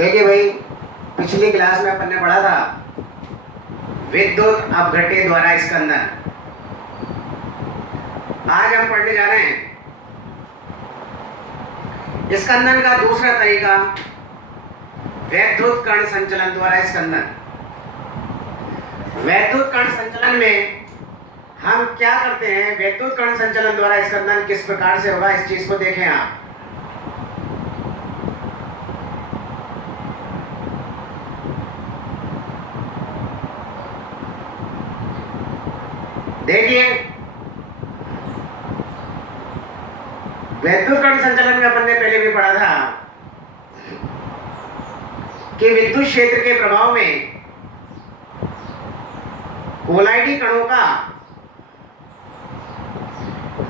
देखिए भाई, पिछली क्लास में अपन ने पढ़ा था विद्युत अपघट्य द्वारा स्कंदन। आज हम पढ़ने जा रहे हैं स्कंदन का दूसरा तरीका, वैद्युत कण संचलन द्वारा स्कंदन। वैद्युत कण संचलन में हम क्या करते हैं? वैद्युत कण संचलन द्वारा स्कंदन किस प्रकार से होगा, इस चीज को देखें आप। देखिए, वैद्युत कण संचलन में अपन ने पहले भी पढ़ा था कि विद्युत क्षेत्र के प्रभाव में कोलाइडी कणों का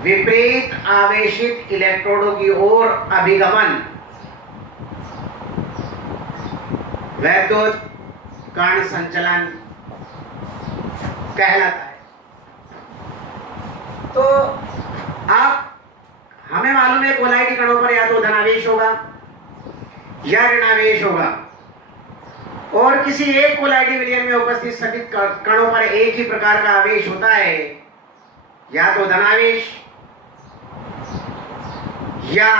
विपरीत आवेशित इलेक्ट्रोडों की ओर अभिगमन वैद्युत कण संचलन कहलाता है। तो आप हमें मालूम है कोलाइडी कणों पर या तो धनावेश होगा या ऋणावेश होगा, और किसी एक कोलाइडी विलयन में उपस्थित सभी कणों पर एक ही प्रकार का आवेश होता है, या तो धनावेश या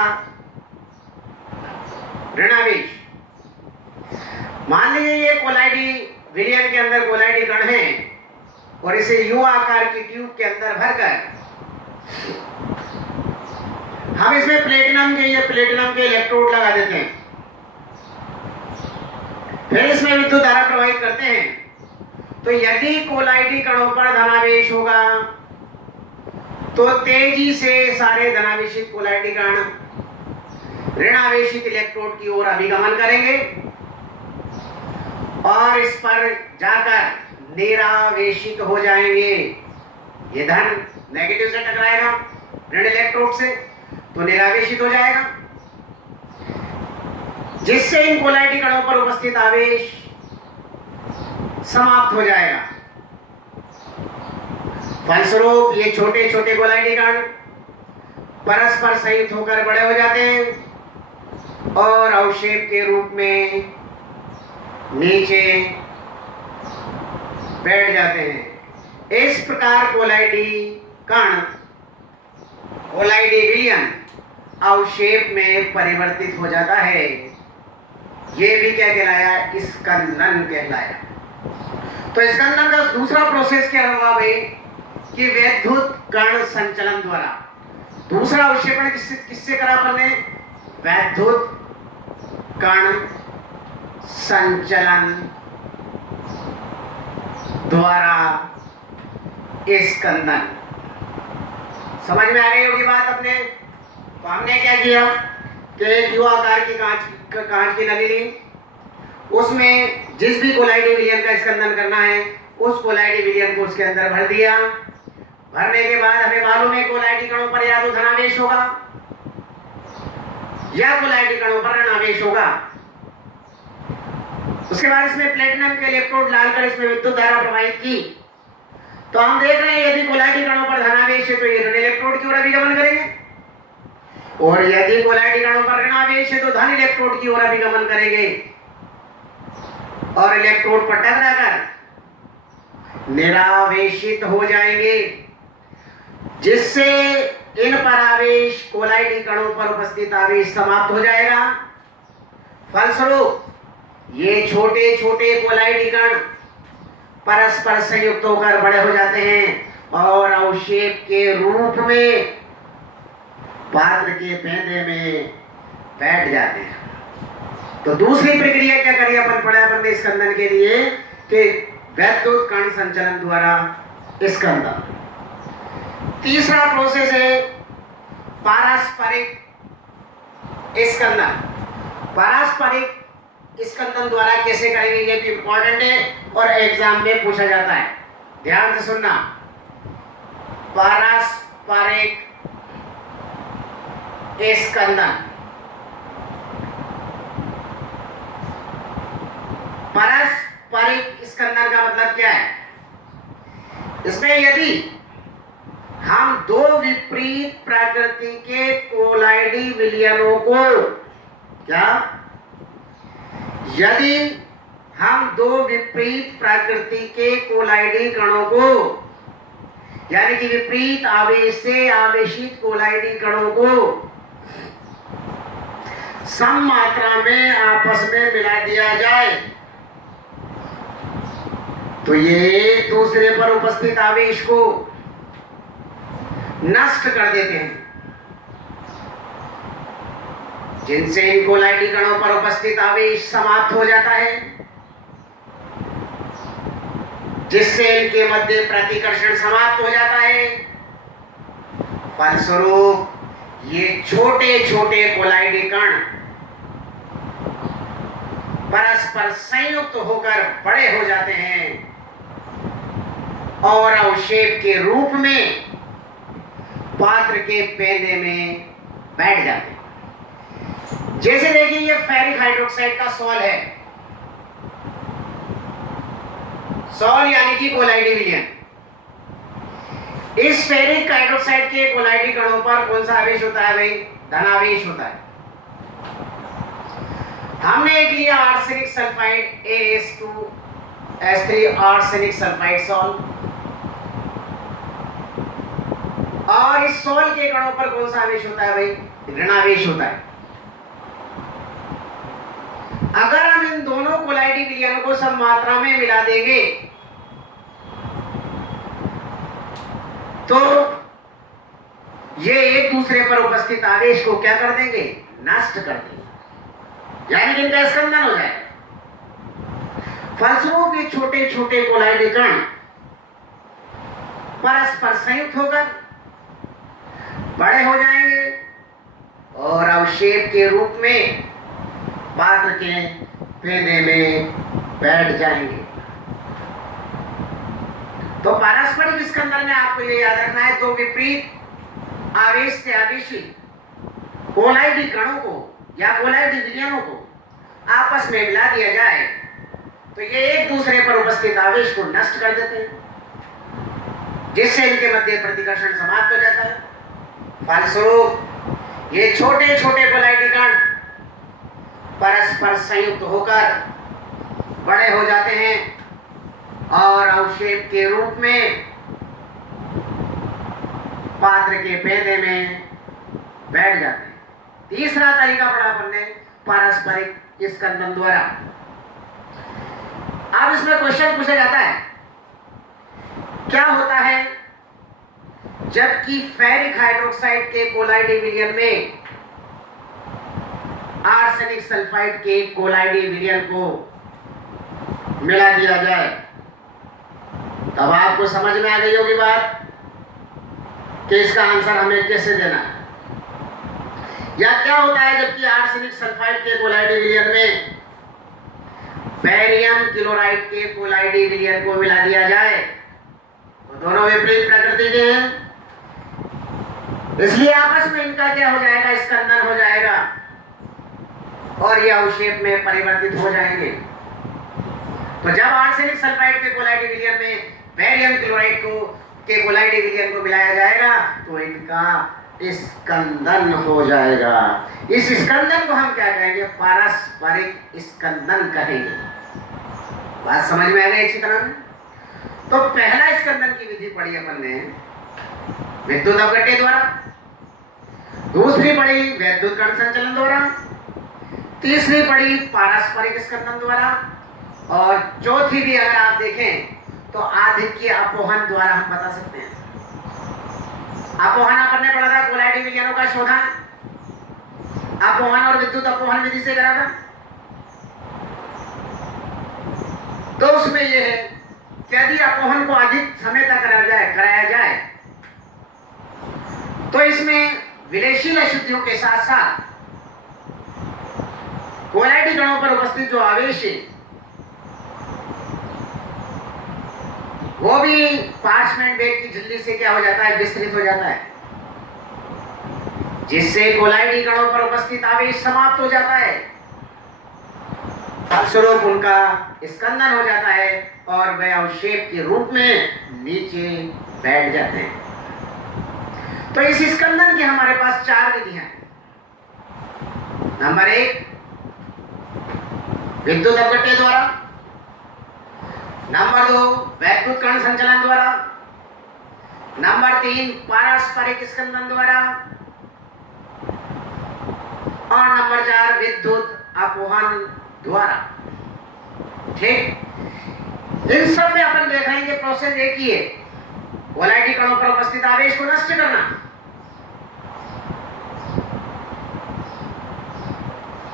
ऋणावेश। मान लीजिए ये कोलाइडी विलयन के अंदर कोलाइडी कण है और इसे यू आकार की ट्यूब के अंदर भरकर हम इसमें प्लेटिनम के इलेक्ट्रोड लगा देते हैं, फिर इसमें विद्युत धारा प्रवाहित करते हैं। तो यदि कोलाइडी कणों पर धनावेश होगा तो तेजी से सारे धनावेशित कोलाइडी कण ऋणावेशित इलेक्ट्रोड की ओर अभिगमन करेंगे और इस पर जाकर निरावेशित हो जाएंगे। ये धन नेगेटिव से टकराएगा ऋण इलेक्ट्रोड से, तो निरावेशित हो जाएगा, जिससे इन कोलाइडी कणों पर उपस्थित आवेश समाप्त हो जाएगा। फलस्वरूप ये छोटे छोटे कोलाइडी कण परस्पर संयुक्त होकर बड़े हो जाते हैं और अवक्षेप के रूप में नीचे बैठ जाते हैं। इस प्रकार कोलाइडी विलयन अवक्षेप में परिवर्तित हो जाता है। ये भी क्या कहलाया? स्कंदन कहलाया। तो स्कंदन का दूसरा प्रोसेस क्या होगा भाई कि वैद्युत कण संचलन द्वारा। दूसरा अवक्षेपण किससे करा अपन ने? वैद्युत कण संचलन द्वारा स्कंदन। समझ में आ गई होगी बात अपने? तो हमने क्या किया कि यू आकार की कांच की नली ली, उसमें जिस भी कोलाइडी विलयन का स्कंदन करना है उस कोलाइडी विलयन को उसके अंदर भर दिया। भरने के बाद हमें मालूम है कोलाइडी कणों पर या तो धनावेश होगा या कोलाइडी कणों पर ऋणावेश होगा। उसके बाद इसमें प्लेटिनम के इलेक्ट्रोड डालकर इसमें विद्युत धारा प्रवाहित की, तो हम देख रहे हैं यदि कोलाइडी कणों पर धनावेश है तो ये ऋण इलेक्ट्रोड की ओर अभिगमन करेंगे, और यदि कोलाइडी कणों पर ऋणावेश है तो धन इलेक्ट्रोड की ओर अभिगमन करेंगे और इलेक्ट्रोड पर टकराकर निरावेशित हो जाएंगे, जिससे इन पर आवेश कोलाइडी कणों पर उपस्थित आवेश समाप्त हो जाएगा। फलस्वरूप ये छोटे छोटे कोलाइडी कण परस्पर संयुक्त होकर बड़े हो जाते हैं और अवक्षेप के रूप में पात्र के पेंदे में बैठ जाते हैं। तो दूसरी प्रक्रिया क्या करी अपन ने स्कंदन के लिए कि वैद्युत कण संचलन द्वारा स्कंदन। तीसरा प्रोसेस है पारस्परिक स्कंदन। पारस्परिक स्कंदन द्वारा कैसे करेंगे ये भी इंपॉर्टेंट है और एग्जाम में पूछा जाता है, ध्यान से सुनना। पारस्परिक स्कंदन। पारस्परिक स्कंदन का मतलब क्या है? इसमें यदि हम दो विपरीत प्रकृति के कोलाइडी विलयनों को क्या यदि हम दो विपरीत प्रकृति के कोलाइडी कणों को, यानी कि विपरीत आवेश से आवेशित कोलाइडी कणों को सम मात्रा में आपस में मिला दिया जाए तो ये एक दूसरे पर उपस्थित आवेश को नष्ट कर देते हैं, जिनसे इन कोलाइडी कणों पर उपस्थित आवेश समाप्त हो जाता है, जिससे इनके मध्य प्रतिकर्षण समाप्त हो जाता है। फलस्वरूप ये छोटे छोटे कोलाइडी कण परस्पर संयुक्त होकर बड़े हो जाते हैं और अवक्षेप के रूप में पात्र के पेंदे में बैठ जाते हैं। जैसे देखिए ये फेरिक हाइड्रोक्साइड का सॉल है, सॉल यानी कि कोलाइडी विलयन। इस फेरिक हाइड्रोक्साइड के कोलाइडी कणों पर कौन सा आवेश होता है भाई? धनावेश होता है। हमने एक लिया arsenic sulphide AS2S3 arsenic sulphide sol, और इस सॉल के कणों पर कौन सा आवेश होता है भाई? ऋणावेश होता है। अगर हम इन दोनों कोलाइडी विलयनों को सम मात्रा में मिला देंगे तो ये एक दूसरे पर उपस्थित आवेश को क्या कर देंगे? नष्ट कर देंगे, यानी कि इनका स्कंदन हो जाएगा। फलस्वरूप ये छोटे छोटे कोलाइडी कण परस्पर संयुक्त होकर बड़े हो जाएंगे और अवक्षेप के रूप में पात्र के पेंदे में बैठ जाएंगे। तो पारस्परिक स्कंदन में आपको ये याद रखना है, दो विपरीत आवेश से आवेशी कोलाइडी कणों को या कोलाइडी विलयनों को आपस में मिला दिया जाए तो ये एक दूसरे पर उपस्थित आवेश को नष्ट कर देते हैं, जिससे इनके मध्य प्रतिकर्षण समाप्त हो जाता है। फलस्वरूप ये छोटे छोटे कोलाइडी कण परस्पर संयुक्त होकर बड़े हो जाते हैं और अवक्षेप के रूप में पात्र के पेंदे में बैठ जाते हैं। तीसरा तरीका पढ़ा अपन ने पारस्परिक स्कंदन द्वारा। अब इसमें क्वेश्चन पूछा जाता है, क्या होता है जबकि फेरिक हाइड्रोक्साइड के कोलाइडी विलयन में आर्सेनिक सल्फाइड के कोलाइडी विलयन को मिला दिया जाए? तब आपको समझ में आ गई होगी बात कि इसका आंसर हमें कैसे देना है। या क्या होता है जबकि आर्सेनिक सल्फाइड के कोलाइडी विलयन में बेरियम क्लोराइड के कोलाइडी विलयन को मिला दिया जाए? तो दोनों विपरीत प्रकृति के हैं, इसलिए आपस में इनका क्या हो जाएगा? स्कंदन हो जाएगा और ये अवक्षेप में परिवर्तित हो जाएंगे। तो जब आर्सेनिक सल्फाइड के कोलाइडी विलयन में बेरियम क्लोराइड के कोलाइडी विलयन को मिलाया जाएगा तो इनका स्कंदन हो जाएगा। इस स्कंदन को हम क्या कहेंगे? पारस्परिक स्कंदन कहेंगे। बात समझ में आ गई अच्छी तरह? तो पहला स्कंदन की विधि पढ़ी अपन ने विद्युत अपघट्य द्वारा, दूसरी पढ़ी वैद्युत कण संचलन द्वारा, तीसरी पढ़ी पारस्परिक स्कंदन द्वारा, और चौथी भी अगर आप देखें तो आधिक्य अपोहन द्वारा हम बता सकते हैं। अपोहन अपन ने पढ़ा था कोलाइडी विलयनों का शोधन अपोहन और विद्युत अपोहन विधि से करा था। तो उसमें यह है कि यदि अपोहन को अधिक समय तक कराया जाए तो इसमें विलेयशील अशुद्धियों के साथ साथ कोलाइडी कणों पर उपस्थित जो आवेश है वो भी पार्चमेंट बैग की झिल्ली से क्या हो जाता है? विस्तृत हो जाता है, जिससे कोलाइडी कणों पर उपस्थित आवेश समाप्त हो जाता है। फलस्वरूप उनका स्कंदन हो जाता है और वे अवक्षेप के रूप में नीचे बैठ जाते हैं। तो इस स्कंदन की हमारे पास चार विधियां हैं। नंबर 1 विद्युत अपघट्य द्वारा, नंबर 2 वैद्युत कण संचलन द्वारा, नंबर 3 पारस्परिक स्कंदन द्वारा, और नंबर 4 विद्युत अपवहन द्वारा। ठीक, इन सब में अपन देख रहे हैं कि प्रोसेस एक ही है, कोलाइडी कणों पर उपस्थित आवेश को नष्ट करना,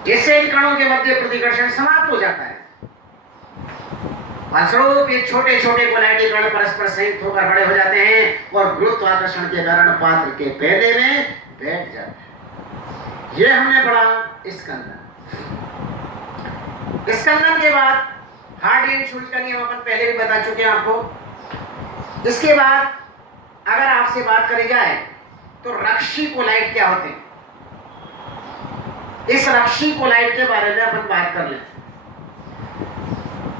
जिससे इन कणों के मध्य प्रतिकर्षण समाप्त हो जाता है। फलस्वरूप ये छोटे छोटे कोलाइडी कण परस्पर संयुक्त होकर बड़े हो जाते हैं और गुरुत्वाकर्षण के कारण पात्र के पेंदे में बैठ जाते हैं। ये हमने पढ़ा स्कंदन। स्कंदन के बाद हार्डी-एंड-शुल्ज का नियम अपन पहले भी बता चुके हैं आपको। इसके बाद अगर आपसे बात करी जाए तो रक्षी कोलाइड क्या होते हैं, इस रक्षी कोलाइड के बारे में अपन बात कर लें।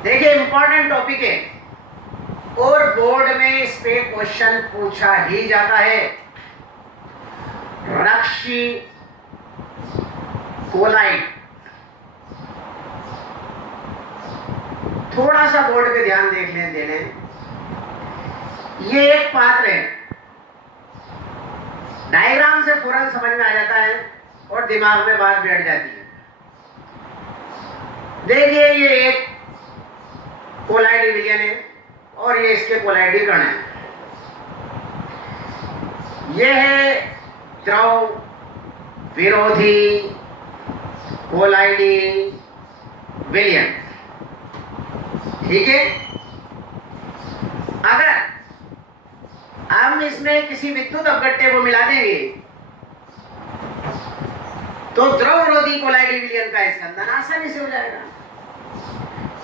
देखिए इंपॉर्टेंट टॉपिक है और बोर्ड में इस पे क्वेश्चन पूछा ही जाता है। रक्षी कोलाइड, थोड़ा सा बोर्ड पे ध्यान देख लें देने। ये एक पात्र है, डायग्राम से फौरन समझ में आ जाता है और दिमाग में बात बैठ जाती है। देखिए ये एक कोलाइडी विलयन है और ये इसके कोलाइडी कण है। ये है द्रव विरोधी कोलाइडी विलयन। ठीक है, अगर हम इसमें किसी विद्युत अपघट्य को मिला देंगे तो द्रव विरोधी कोलाइडी विलयन का स्कंदन आसानी से हो जाएगा।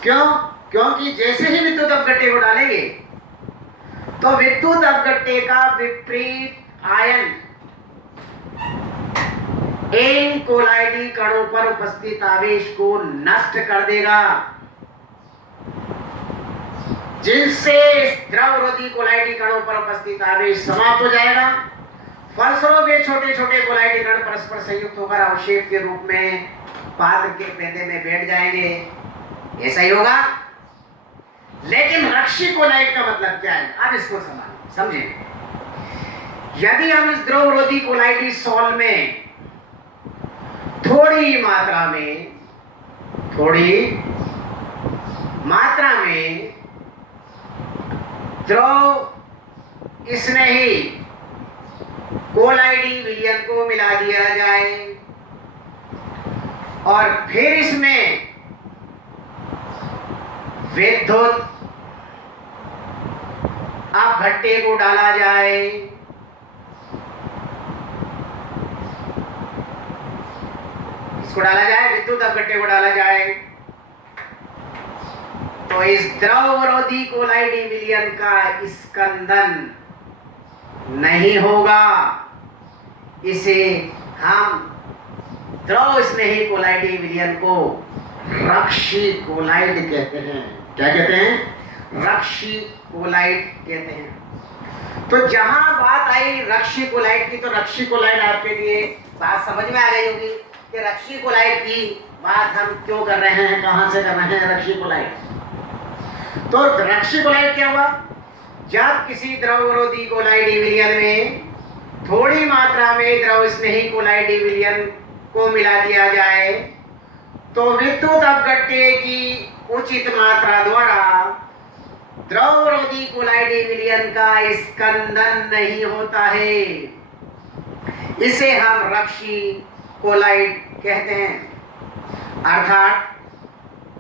क्यों? क्योंकि जैसे ही विद्युत अपघट्य को डालेंगे तो विद्युत अपघट्य का विपरीत आयन इन कोलाइडी कणों पर उपस्थित आवेश को नष्ट कर देगा, जिनसे द्रव विरोधी कोलाइडी कणों पर उपस्थित आवेश समाप्त हो जाएगा। फलस्वरूप ये छोटे छोटे कोलाइडी कण परस्पर संयुक्त होकर अवक्षेप के रूप में पात्र के पेंदे में बैठ जाएंगे। ऐसा ही होगा। लेकिन रक्षी कोलाइड का मतलब क्या है, अब इसको समझें। यदि हम इस द्रव विरोधी कोलाइडी सॉल में थोड़ी मात्रा में द्रव स्नेही कोलाइडी विलयन को मिला दिया जाए और फिर इसमें विद्युत अपघट्य को डाला जाए, इसको डाला जाए, विद्युत अपघट्य को डाला जाए, तो इस द्रव विरोधी कोलाइडी विलयन का स्कंदन नहीं होगा। इसे हम द्रव स्नेही कोलाइडी विलयन को रक्षी कोलाइड कहते हैं। क्या कहते हैं? रक्षी कोलाइड कहते हैं। तो जहां बात आई रक्षी कोलाइड की, तो रक्षी कोलाइड आपके लिए बात समझ में आ गई होगी कि रक्षी कोलाइड की बात हम क्यों कर रहे हैं, कहां से कर रहे हैं रक्षी कोलाइड। तो रक्षी कोलाइड क्या हुआ? जब किसी द्रव विरोधी कोलाइडी विलयन में थोड़ी मात्रा में द्रव स्नेही कोलाइडी विलयन को मिला दिया जाए तो विद्युत अपघट्य की उचित मात्रा द्वारा द्रव विरोधी कोलाइडी विलयन का स्कंदन नहीं होता है। इसे हम रक्षी कोलाइड कहते हैं। अर्थात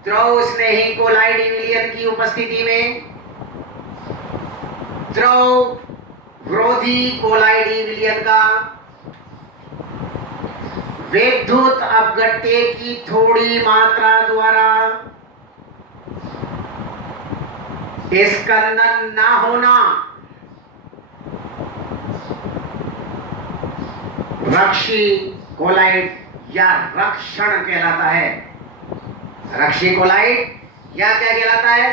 द्रव स्नेही कोलाइडी विलयन की उपस्थिति में द्रव विरोधी कोलाइडी विलयन का विद्युत अपघट्य की थोड़ी मात्रा द्वारा स्कंदन ना होना रक्षी कोलाइड या रक्षण कहलाता है। रक्षी कोलाइड या क्या कहलाता है?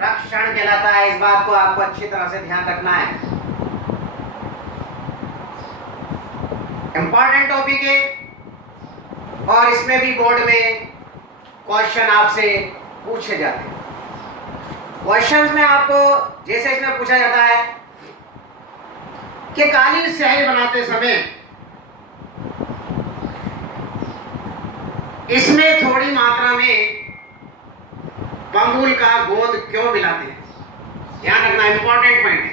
रक्षण कहलाता है। इस बात को आपको अच्छी तरह से ध्यान रखना है, इंपॉर्टेंट टॉपिक है और इसमें भी बोर्ड में क्वेश्चन आपसे पूछे जाते हैं। क्वेश्चंस में आपको जैसे इसमें पूछा जाता है कि काली स्याही बनाते समय इसमें थोड़ी मात्रा में बबूल का गोंद क्यों मिलाते हैं। ध्यान रखना, इंपॉर्टेंट पॉइंट है।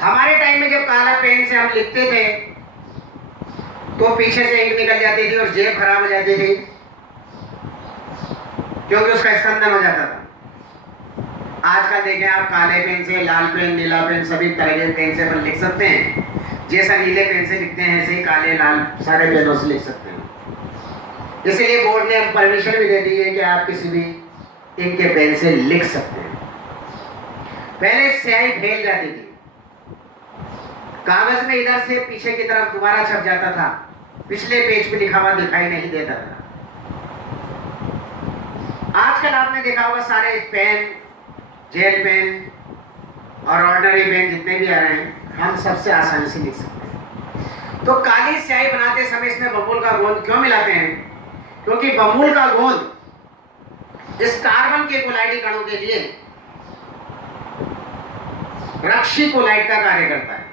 हमारे टाइम में जब काला पेन से हम लिखते थे तो पीछे से इंक निकल जाती थी और जेब खराब हो जाती थी, क्योंकि उसका स्कंदन हो जाता था। आजकल देखें आप, काले पेन से, लाल पेन, नीला पेन, सभी तरह के पेन से अपन लिख सकते हैं। जैसा नीले पेन से लिखते हैं ऐसे ही काले लाल सारे पेनों से लिख सकते हैं। इसलिए बोर्ड ने परमिशन भी दे दी है कि आप किसी भी इंक के पेन से लिख सकते हैं। पहले स्याही फैल जाती थी, कागज में इधर से पीछे की तरफ दोबारा छप जाता था, पिछले पेज पे लिखा हुआ दिखाई नहीं देता था। आजकल आपने देखा होगा सारे पेन, जेल पेन और ऑर्डिनरी पेन जितने भी आ रहे हैं, हम सबसे आसानी से लिख सकते हैं। तो काली स्याही बनाते समय इसमें बबूल का गोंद क्यों मिलाते हैं? क्योंकि बबूल का गोंद इस कार्बन के कोलाइडी कणों के लिए रक्षी कोलाइड का कार्य करता है।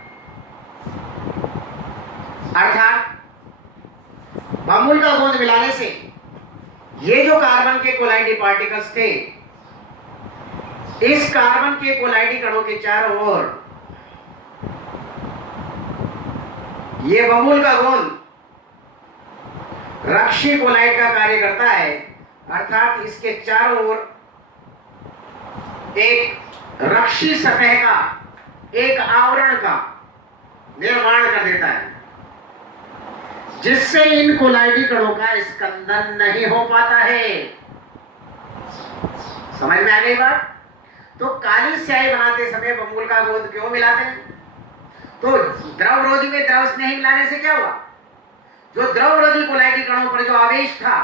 अर्थात बबूल का गोंद मिलाने से ये जो कार्बन के कोलाइडी पार्टिकल्स थे, इस कार्बन के कोलाइडी कणों के चारों ओर ये बबूल का गोंद रक्षी कोलाइड का कार्य करता है। अर्थात इसके चारों ओर एक रक्षी सतह का, एक आवरण का निर्माण कर देता है, जिससे इन कोलाइडी कणों का स्कंदन नहीं हो पाता है। समझ में आ गई बात? तो काली स्याही बनाते समय बबूल का गोंद क्यों मिलाते हैं? तो द्रवरोधी में द्रव स्नेही मिलाने से क्या हुआ? जो द्रवरोधी कोलाइडी कणों पर जो आवेश था,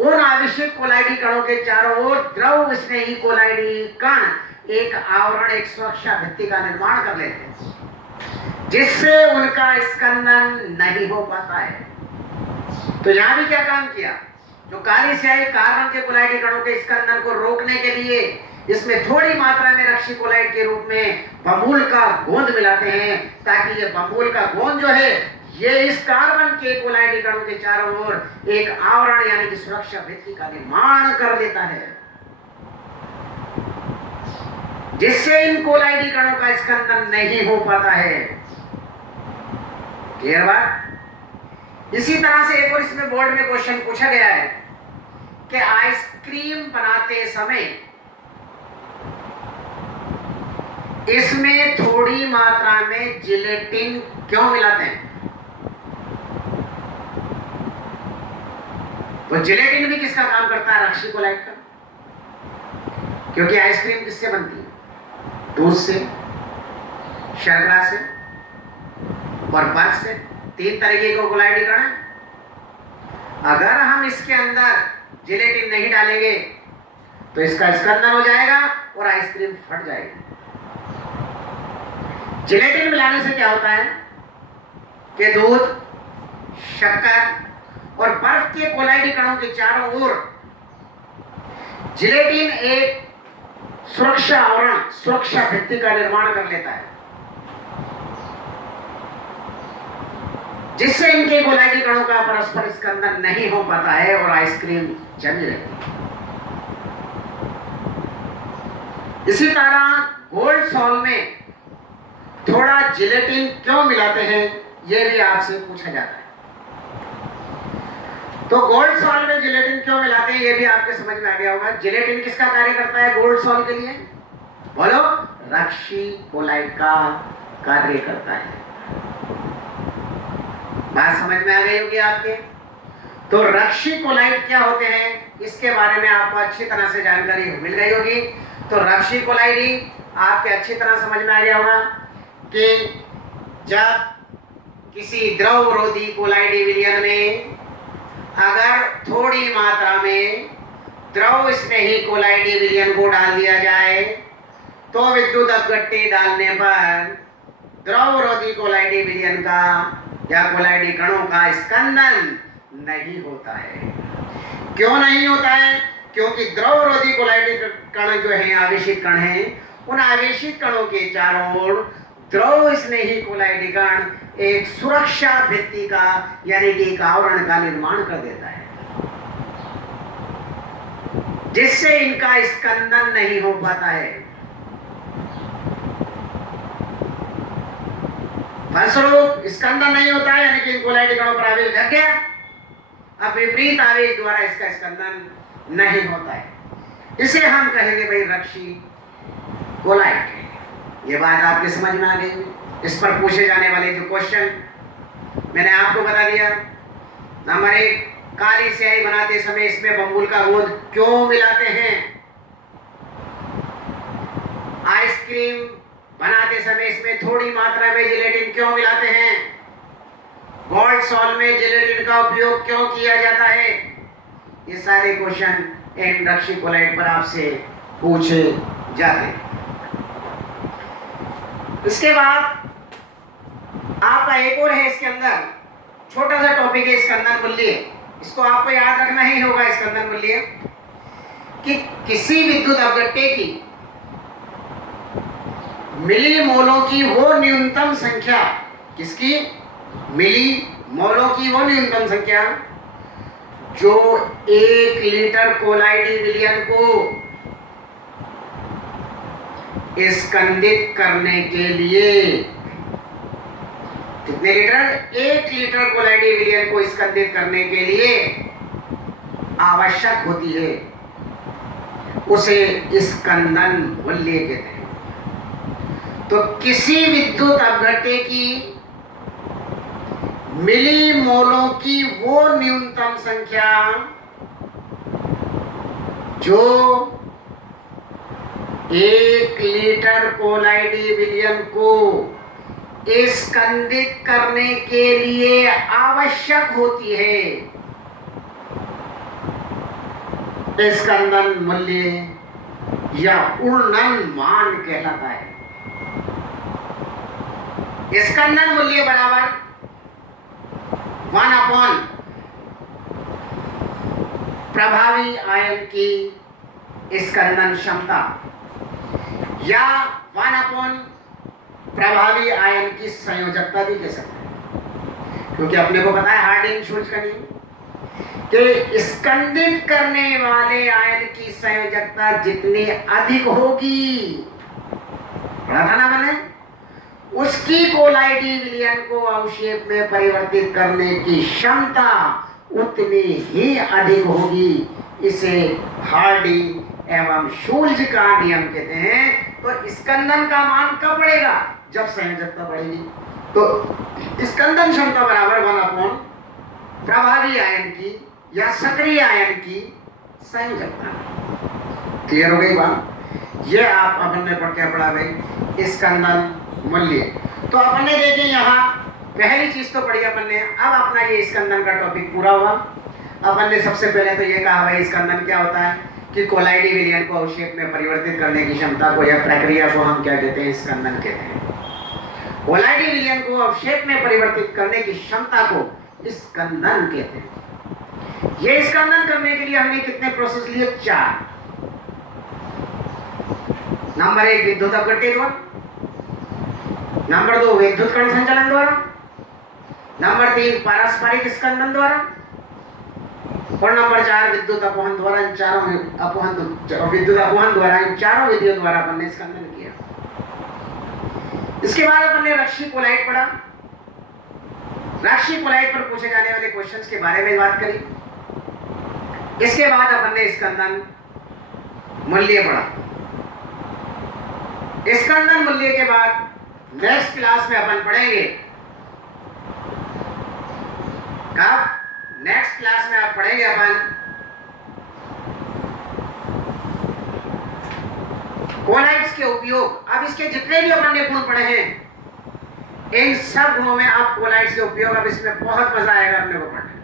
उन आवेशित कोलाइडी कणों के चारों ओर द्रव स्नेही कोलाइडी कण एक आवरण, एक सुरक्षा भित्ति का निर्माण कर लेते हैं, जिससे उनका स्कंदन नहीं हो पाता है। तो यहां भी क्या काम किया? जो काली स्याही कार्बन के कोलाइडी कणों के स्कंदन को रोकने के लिए इसमें थोड़ी मात्रा में रक्षी कोलाइड के रूप में बबूल का गोंद मिलाते हैं, ताकि ये बबूल का गोंद जो है ये इस कार्बन के कोलाइडी कणों के चारों ओर एक आवरण यानी कि सुरक्षा भित्ति का निर्माण कर देता है, जिससे इन कोलाइडी कणों का स्कंदन नहीं हो पाता है। क्लियर बात? इसी तरह से एक और इसमें बोर्ड में क्वेश्चन पूछा गया है कि आइसक्रीम बनाते समय इसमें थोड़ी मात्रा में जिलेटिन क्यों मिलाते हैं? तो जिलेटिन भी किसका काम करता है? रक्षी कोलाइड का। क्योंकि आइसक्रीम किससे बनती है? दूध से, शर्करा से और बर्फ से। तीन तरीके के कोलाइडी कण हैं। अगर हम इसके अंदर जिलेटिन नहीं डालेंगे तो इसका स्कंदन हो जाएगा और आइसक्रीम फट जाएगी। जिलेटिन मिलाने से क्या होता है कि दूध, शक्कर और बर्फ के कोलाइडी कणों के चारों ओर जिलेटिन एक सुरक्षा आवरण, सुरक्षा भित्ति का निर्माण कर लेता है, जिससे इनके कोलाइडी कणों का परस्पर स्कंदन नहीं हो पाता है और आइसक्रीम जमी रहती है। इसी तरह गोल्ड सॉल्ट में थोड़ा जिलेटिन क्यों मिलाते हैं, यह भी आपसे पूछा जाता है। तो गोल्ड सॉल्ट में जिलेटिन क्यों मिलाते हैं, यह भी आपके समझ में आ गया होगा। जिलेटिन किसका कार्य करता है गोल्ड सॉल्ट के लिए? बोलो। रक्षी कोलाइड का कार्य करता है। बात समझ में आ गई होगी आपके। तो रक्षी कोलाइड क्या होते हैं, इसके बारे में आपको अच्छी तरह से जानकारी मिल गई होगी। तो रक्षी कोलाइडी आपके अच्छी तरह समझ में आ गया होगा कि जब किसी द्रवरोधी कोलाइडी विलयन में अगर थोड़ी मात्रा में द्रव स्नेही कोलाइडी विलयन को डाल दिया जाए तो विद्युत अपघट्टी डालने पर द्रवरोधी कोलाइडी विलयन का या कोलाइडी कणों का स्कंदन नहीं होता है। क्यों नहीं होता है? क्योंकि द्रवरोधी कोलाइडी कण जो है, आवेशित कण हैं, उन आवेशित कणों के चारों ओर द्रव स्नेही कोलाइडी कण एक सुरक्षा भित्ति का यानी कि एक आवरण का निर्माण कर देता है, जिससे इनका स्कंदन नहीं हो पाता है। फलस्वरूप स्कंदन नहीं होता है, यानी कि कोलाइडी कणों पर आवेश ढक गया। अब विपरीत आवेश द्वारा इसका स्कंदन नहीं होता है, इसे हम कहेंगे भाई रक्षी कोलाइड। ये बात आपके समझ में आ गई? इस पर पूछे जाने वाले जो क्वेश्चन मैंने आपको बता दिया। नंबर 1, काली स्याही बनाते समय इसमें बम्बुल का गोंद क्यों मिलाते हैं? आइसक्रीम बनाते समय इसमें थोड़ी मात्रा में जिलेटिन क्यों मिलाते हैं? गोल्ड सॉल्ट में जिलेटिन का उपयोग क्यों किया जाता है? ये सारे क्वेश्चन इन रक्षी कोलाइड पर आपसे पूछे जाते हैं। इसके बाद आपका एक और है इसके अंदर छोटा सा टॉपिक है स्कंदन मूल्य। इसको आपको याद रखना ही होगा। स्कंदन मूल्य कि किसी विद्युत अपघट्य की मिली मोलों की वो न्यूनतम संख्या, किसकी? मिली मोलों की वो न्यूनतम संख्या जो 1 लीटर कोलाइडी विलयन को स्कंदित करने के लिए, कितने लीटर? 1 लीटर कोलाइडी विलयन को स्कंदित करने के लिए आवश्यक होती है, उसे स्कंदन मूल्य कहते हैं। तो किसी विद्युत अपघट्य की मिली मोलों की वो न्यूनतम संख्या जो 1 लीटर कोलाइडी विलयन को स्कंदित करने के लिए आवश्यक होती है, स्कंदन मूल्य या उर्णन मान कहलाता है। स्कंदन मूल्य बराबर 1/, प्रभावी आयन की स्कंदन क्षमता या 1/, प्रभावी आयन की संयोजकता भी कह सकते हैं, क्योंकि अपने को पता है हार्डिंग-शुल्ज का नियम कि स्कंदित करने वाले आयन की संयोजकता जितनी अधिक होगी, पढ़ा था ना मैंने, उसकी कोलाइडी विलयन को अवक्षेप में परिवर्तित करने की क्षमता उतनी ही अधिक होगी। इसे हार्डिंग एवं शुल्ज का नियम कहते हैं। तो स्कंदन का मान कब बढ़ेगा? जब संयोजकता बढ़ेगी। तो स्कंदन क्षमता बराबर 1/, प्रभावी आयन की या सक्रिय आयन की संयोजकता। क्लियर हो गई बात? ये आप अपन ने पढ़ के पढ़ा भाई स्कंदन मूल्य। तो अपन ने देखे यहाँ पहली चीज तो पढ़ी अपन ने। अब अपना ये स्कंदन का टॉपिक पूरा हुआ। अपन ने सबसे पहले तो ये कहा भाई स्कंदन क्या होता है कि कोलाइडी विलयन को अवक्षेप में परिवर्तित करने की क्षमता को या प्रक्रिया को हम क्या कहते हैं? स्कंदन कहते हैं। कोलाइडी विलयन को अवक्षेप में परिवर्तित करने की क्षमता को स्कंदन कहते हैं। ये स्कंदन करने के लिए हमने कितने प्रोसेस लिए? 4। नंबर 1 विद्युत अपघट्य द्वारा, नंबर 2 विद्युत कण संचलन द्वारा, नंबर 3 पारस्परिक स्कंदन द्वारा और नंबर 4 विद्युत अपवहन द्वारा। इन चारों विद्युत अपवहन द्वारा, इन चारों विधियों द्वारा अपन ने स्कंदन किया। इसके बाद अपन ने रक्षी कोलाइड पढ़ा। रक्षी कोलाइड पर पूछे जाने वाले क्वेश्चंस के बारे में बात करी। इसके बाद अपन ने स्कंदन मूल्य पढ़ा। स्कंदन मूल्य के बाद नेक्स्ट क्लास में अपन पढ़ेंगे, कब? नेक्स्ट क्लास में आप पढ़ेंगे अपन कोलाइड्स के उपयोग। अब इसके जितने भी अपन ने गुण पढ़े हैं, इन सब गुणों में आप कोलाइड्स के उपयोग, अब इसमें बहुत मजा आएगा अपने को पढ़ने।